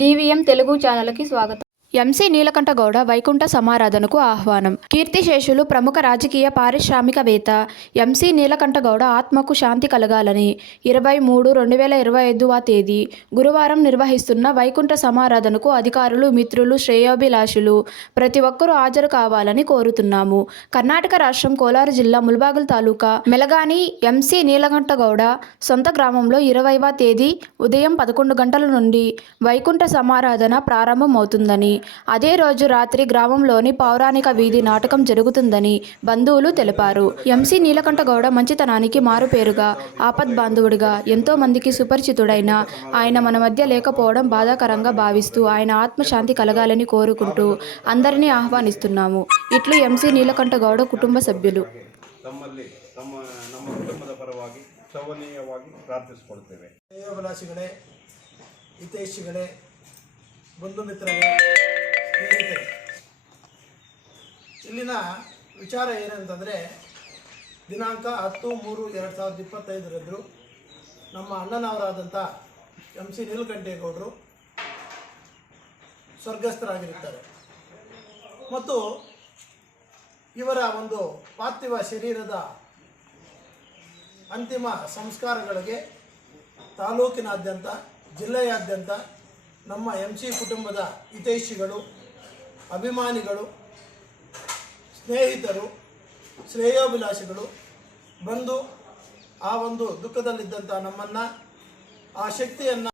DVM Telugu ఛానల్కి స్వాగతం. MC నీలకంఠగౌడ Vaikuntha సమారాధనకు ఆహ్వానం. కీర్తిశేషులు ప్రముఖ రాజకీయ పారిశ్రామికవేత్త ఎంసీ నీలకంఠగౌడ ఆత్మకు శాంతి కలగాలని 23/2025 తేదీ గురువారం నిర్వహిస్తున్న వైకుంఠ సమారాధనకు అధికారులు, మిత్రులు, శ్రేయోభిలాషులు ప్రతి ఒక్కరూ హాజరు కావాలని కోరుతున్నాము. కర్ణాటక రాష్ట్రం కోలారు జిల్లా ముల్బాగిల్ తాలూకా మెలగాని ఎంసీ నీలకంఠగౌడ సొంత గ్రామంలో 20వ తేదీ ఉదయం 11 గంటల నుండి వైకుంఠ సమారాధన ప్రారంభమవుతుందని, అదే రోజు రాత్రి గ్రామంలోని పౌరాణిక వీధి నాటకం జరుగుతుందని బంధువులు తెలిపారు. ఎంసీ నీలకంఠగౌడ మంచితనానికి మారుపేరుగా, ఆపద్బాంధవుడిగా ఎంతో మందికి సుపరిచితుడైన ఆయన మన మధ్య లేకపోవడం బాధాకరంగా భావిస్తూ ఆయన ఆత్మశాంతి కలగాలని కోరుకుంటూ అందరినీ ఆహ్వానిస్తున్నాము. ఇట్లు ఎంసీ నీలకంఠగౌడ కుటుంబ సభ్యులు. ಹಿತೈಷಿಗಳೇ, ಬಂಧು ಮಿತ್ರರೇ, ಸ್ನೇಹಿತರೆ, ಇಲ್ಲಿನ ವಿಚಾರ ಏನಂತಂದರೆ, ದಿನಾಂಕ 10/3/2025 ನಮ್ಮ ಅಣ್ಣನವರಾದಂಥ ಎಂಸಿ ನೀಲಕಂಠೇಗೌಡರು ಸ್ವರ್ಗಸ್ಥರಾಗಿರುತ್ತಾರೆ ಮತ್ತು ಇವರ ಒಂದು ಪಾರ್ಥಿವ ಶರೀರದ ಅಂತಿಮ ಸಂಸ್ಕಾರಗಳಿಗೆ ತಾಲೂಕಿನಾದ್ಯಂತ, ಜಿಲ್ಲೆಯಾದ್ಯಂತ ನಮ್ಮ ಎಂಸಿ ಕುಟುಂಬದ ಹಿತೈಷಿಗಳು, ಅಭಿಮಾನಿಗಳು, ಸ್ನೇಹಿತರು, ಶ್ರೇಯೋಭಿಲಾಷಿಗಳು ಬಂದು ಆ ಒಂದು ದುಃಖದಲ್ಲಿದ್ದಂಥ ನಮ್ಮನ್ನು, ಆ ಶಕ್ತಿಯನ್ನು